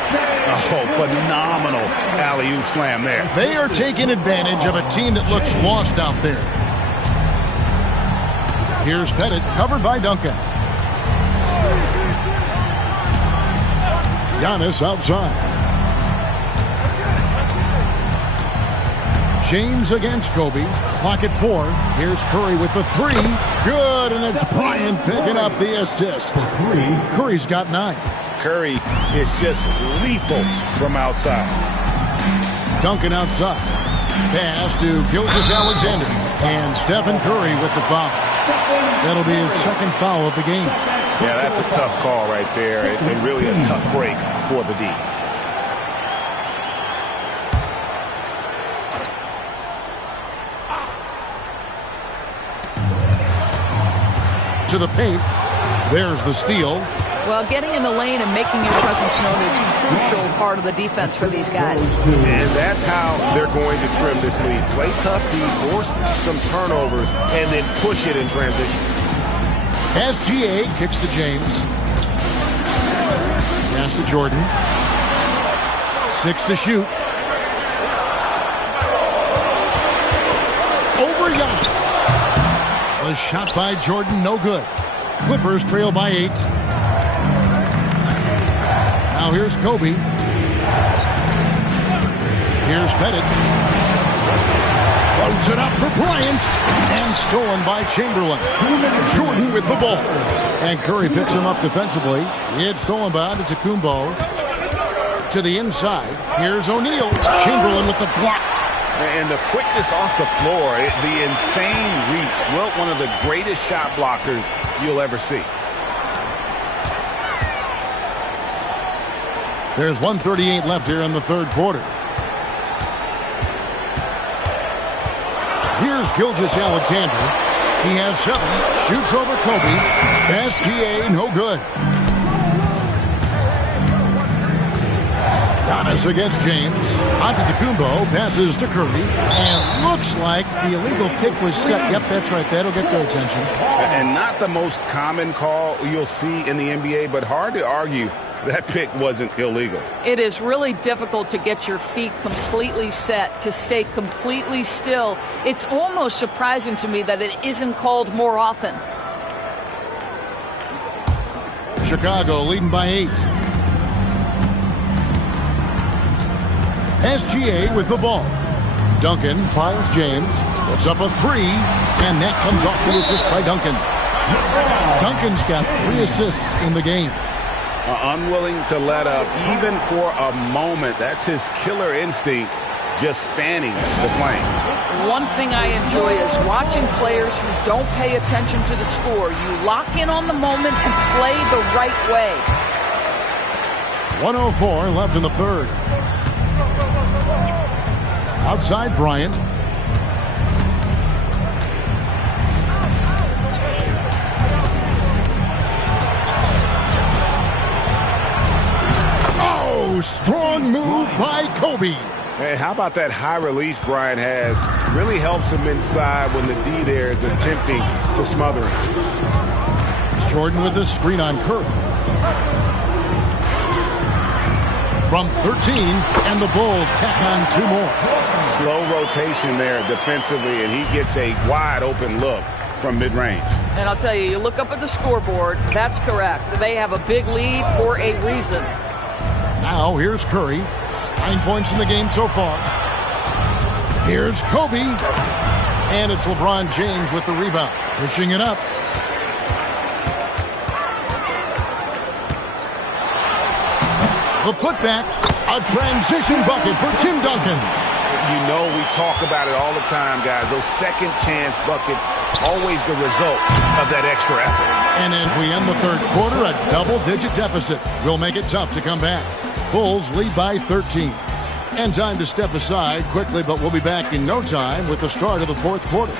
Oh, phenomenal alley-oop slam there. They are taking advantage of a team that looks lost out there. Here's Pettit, covered by Duncan. Giannis outside. James against Kobe. Clock at 4. Here's Curry with the 3. Good, and it's Bryant picking up the assist. Curry's got 9. Curry is just lethal from outside. Duncan outside. Pass to Gilgeous-Alexander. And Stephen Curry with the foul. That'll be his second foul of the game. Yeah, that's a tough call right there, and really a tough break for the D. To the paint. There's the steal. Well, getting in the lane and making your presence known is a crucial part of the defense for these guys. And that's how they're going to trim this lead. Play tough D, force some turnovers, and then push it in transition. SGA kicks to James. Pass to Jordan. 6 to shoot. Over Giannis. A shot by Jordan, no good. Clippers trail by 8. Now here's Kobe. Here's Pettit. Floats it up for Bryant. And stolen by Chamberlain. Jordan with the ball. And Curry picks him up defensively. It's stolen by Antetokounmpo. To the inside. Here's O'Neal. Chamberlain with the block. And the quickness off the floor, the insane reach. Well, one of the greatest shot blockers you'll ever see. There's 1:38 left here in the third quarter. Here's Gilgeous-Alexander. He has 7. Shoots over Kobe. SGA, no good. Giannis against James. Antetokounmpo passes to Curry. And looks like the illegal kick was set. Yep, that's right. That'll get their attention. And not the most common call you'll see in the NBA, but hard to argue that pick wasn't illegal. It is really difficult to get your feet completely set, to stay completely still. It's almost surprising to me that it isn't called more often. Chicago leading by 8. SGA with the ball. Duncan fires James. Puts up a 3. And that comes off the assist by Duncan. Duncan's got 3 assists in the game. Unwilling to let up even for a moment. That's his killer instinct, just fanning the flame. One thing I enjoy is watching players who don't pay attention to the score. You lock in on the moment and play the right way. 1:04 left in the third. Outside Bryant. Oh, strong move by Kobe. Hey, how about that high release Bryant has? Really helps him inside when the D there is attempting to smother him. Jordan with the screen on Curry. From 13, and the Bulls tack on 2 more. Slow rotation there defensively, and he gets a wide open look from mid-range. And I'll tell you, you look up at the scoreboard, that's correct. They have a big lead for a reason. Now here's Curry. 9 points in the game so far. Here's Kobe. And it's LeBron James with the rebound. Pushing it up. The putback. A transition bucket for Tim Duncan. You know we talk about it all the time, guys. Those second chance buckets, always the result of that extra effort. And as we end the third quarter, a double-digit deficit will make it tough to come back. Bulls lead by 13. And time to step aside quickly, but we'll be back in no time with the start of the fourth quarter.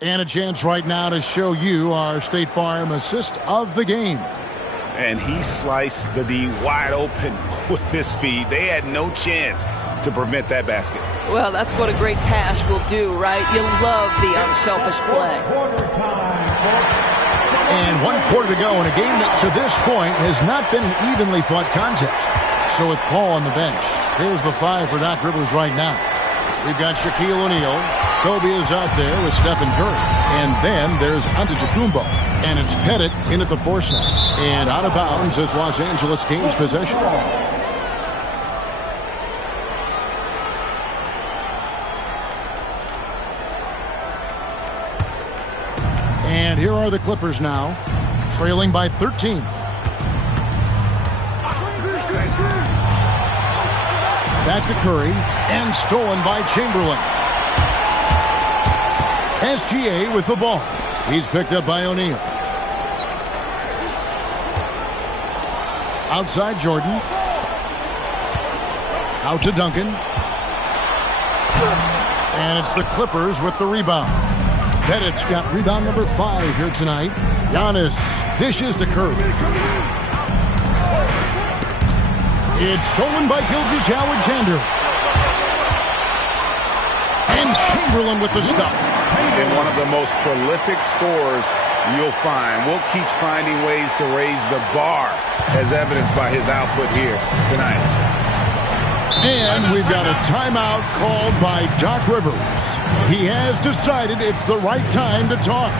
And a chance right now to show you our State Farm assist of the game. And he sliced the D wide open with his feet. They had no chance to prevent that basket. Well, that's what a great pass will do, right? You love the unselfish play. And 1 quarter to go in a game that to this point has not been an evenly fought contest. So with Paul on the bench, here's the 5 for Doc Rivers right now. We've got Shaquille O'Neal. Kobe is out there with Stephen Curry. And then there's Antetokounmpo. And it's Pettit in at the foresight. And out of bounds as Los Angeles gains possession. And here are the Clippers now, trailing by 13. Back to Curry, and stolen by Chamberlain. SGA with the ball. He's picked up by O'Neal. Outside Jordan. Out to Duncan. And it's the Clippers with the rebound. Pettit's got rebound number 5 here tonight. Giannis dishes to Curry. It's stolen by Gilgeous-Alexander. And Chamberlain with the stuff. And one of the most prolific scorers you'll find. Wilt keeps finding ways to raise the bar, as evidenced by his output here tonight. And we've got a timeout called by Doc Rivers. He has decided it's the right time to talk.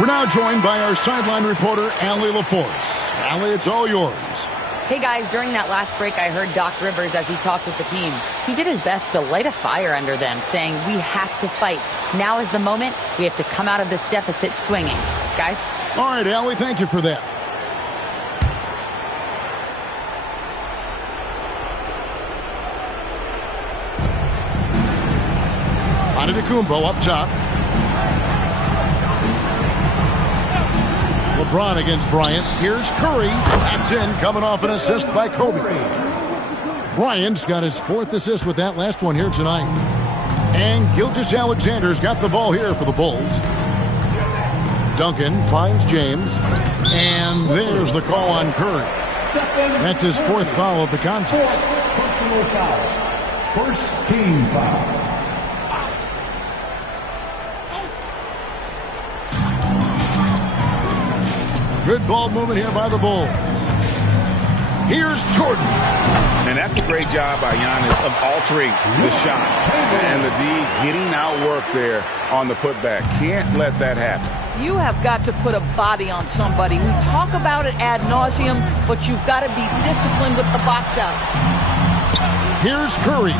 We're now joined by our sideline reporter, Allie LaForce. Allie, it's all yours. Hey, guys, during that last break, I heard Doc Rivers as he talked with the team. He did his best to light a fire under them, saying, we have to fight. Now is the moment. We have to come out of this deficit swinging. Guys? All right, Allie, thank you for that. Antetokounmpo up top. LeBron against Bryant. Here's Curry. That's in, coming off an assist by Kobe. Bryant's got his 4th assist with that last one here tonight. And Gilgeous-Alexander's got the ball here for the Bulls. Duncan finds James. And there's the call on Curry. That's his 4th foul of the contest. Personal foul. First team foul. Good ball movement here by the Bulls. Here's Jordan. And that's a great job by Giannis of altering the shot. And the D getting outworked there on the putback. Can't let that happen. You have got to put a body on somebody. We talk about it ad nauseum, but you've got to be disciplined with the box outs. Here's Curry.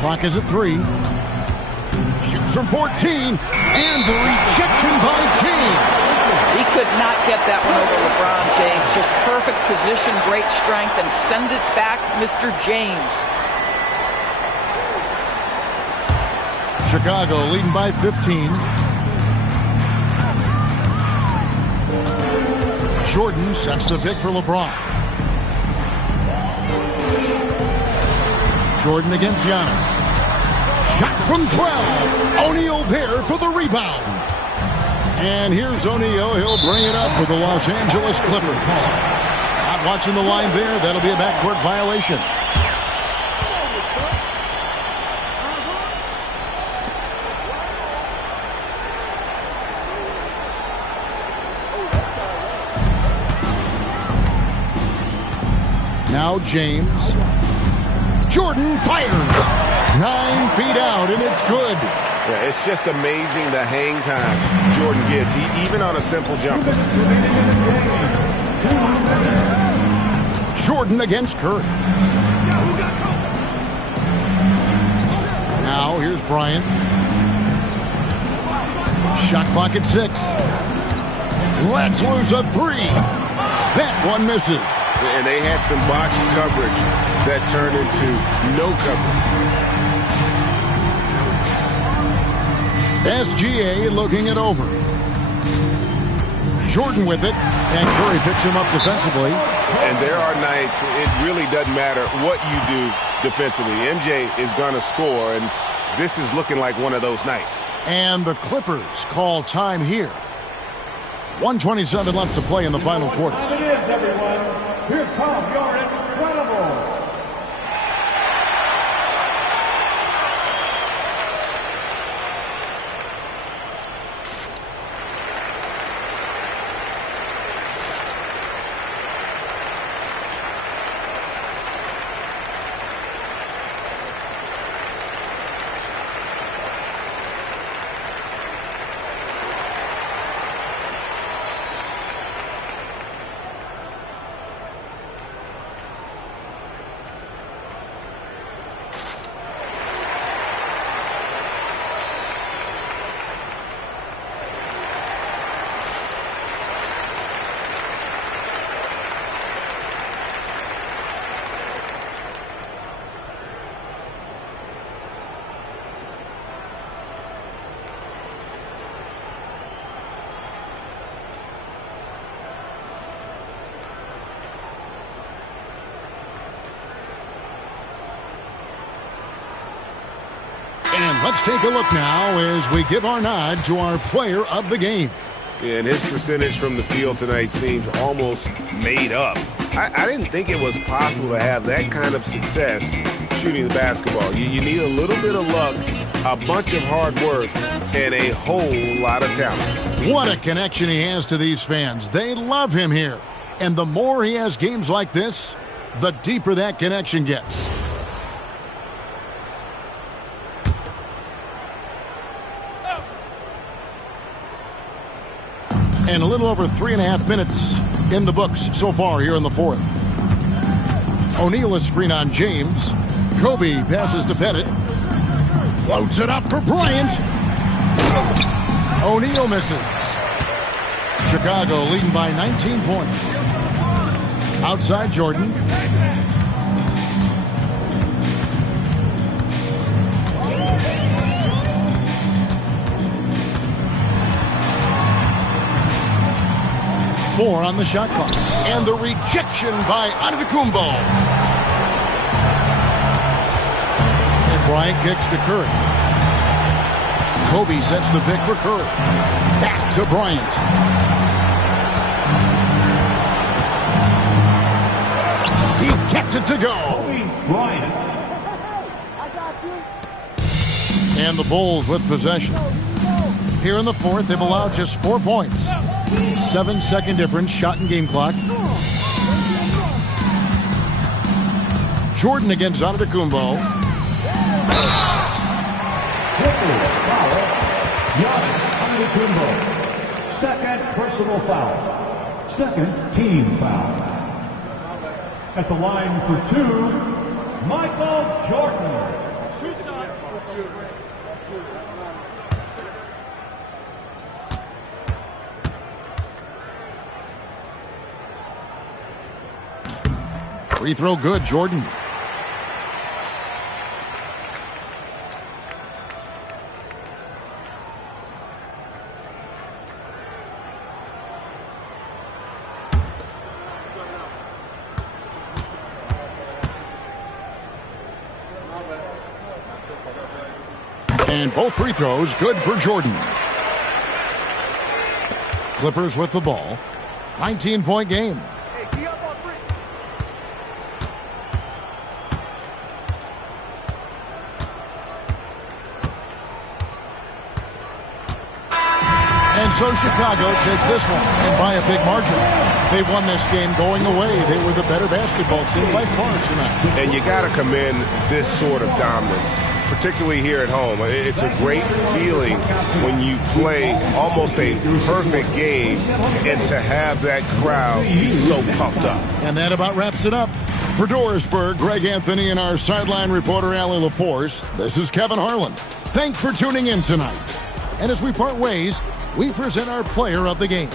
Clock is at 3. Shoots from 14. And the rejection by James. He could not get that one over LeBron James. Just perfect position, great strength, and send it back, Mr. James. Chicago leading by 15. Jordan sets the pick for LeBron. Jordan against Giannis. Shot from 12. O'Neal there for the rebound. And here's O'Neal. He'll bring it up for the Los Angeles Clippers. Not watching the line there. That'll be a backcourt violation. Now James. Jordan fires. 9 feet out, and it's good. Yeah, it's just amazing the hang time Jordan gets, even on a simple jumper. Jordan against Curry. Now here's Bryant. Shot clock at 6. Let's lose a 3. That one misses. And they had some botched coverage that turned into no coverage. SGA looking it over. Jordan with it, and Curry picks him up defensively. And there are nights it really doesn't matter what you do defensively. MJ is going to score, and this is looking like one of those nights. And the Clippers call time here. 1:27 left to play in the final quarter. It is, everyone. Here come your incredible. And let's take a look now as we give our nod to our player of the game. Yeah, and his percentage from the field tonight seems almost made up. I didn't think it was possible to have that kind of success shooting the basketball. You need a little bit of luck, a bunch of hard work, and a whole lot of talent. What a connection he has to these fans. They love him here. And the more he has games like this, the deeper that connection gets. And a little over 3.5 minutes in the books so far here in the fourth. O'Neal is screen on James. Kobe passes to Pettit. Floats it up for Bryant. O'Neal misses. Chicago leading by 19 points. Outside Jordan. Four on the shot clock. And the rejection by Antetokounmpo. And Bryant kicks to Curry. Kobe sets the pick for Curry. Back to Bryant. He gets it to go. And the Bulls with possession. Here in the fourth, they've allowed just 4 points. 7-second difference, shot and game clock. Jordan against Antetokounmpo. Giannis Antetokounmpo. Second personal foul. Second team foul. At the line for two, Michael Jordan. Free throw good, Jordan. And both free throws good for Jordan. Clippers with the ball. 19-point game. And so Chicago takes this one, and by a big margin. They won this game going away. They were the better basketball team by far tonight. And you got to commend this sort of dominance, particularly here at home. It's a great feeling when you play almost a perfect game and to have that crowd be so pumped up. And that about wraps it up. For Dorisburg, Greg Anthony and our sideline reporter, Allie LaForce, this is Kevin Harlan. Thanks for tuning in tonight. And as we part ways, we present our player of the game.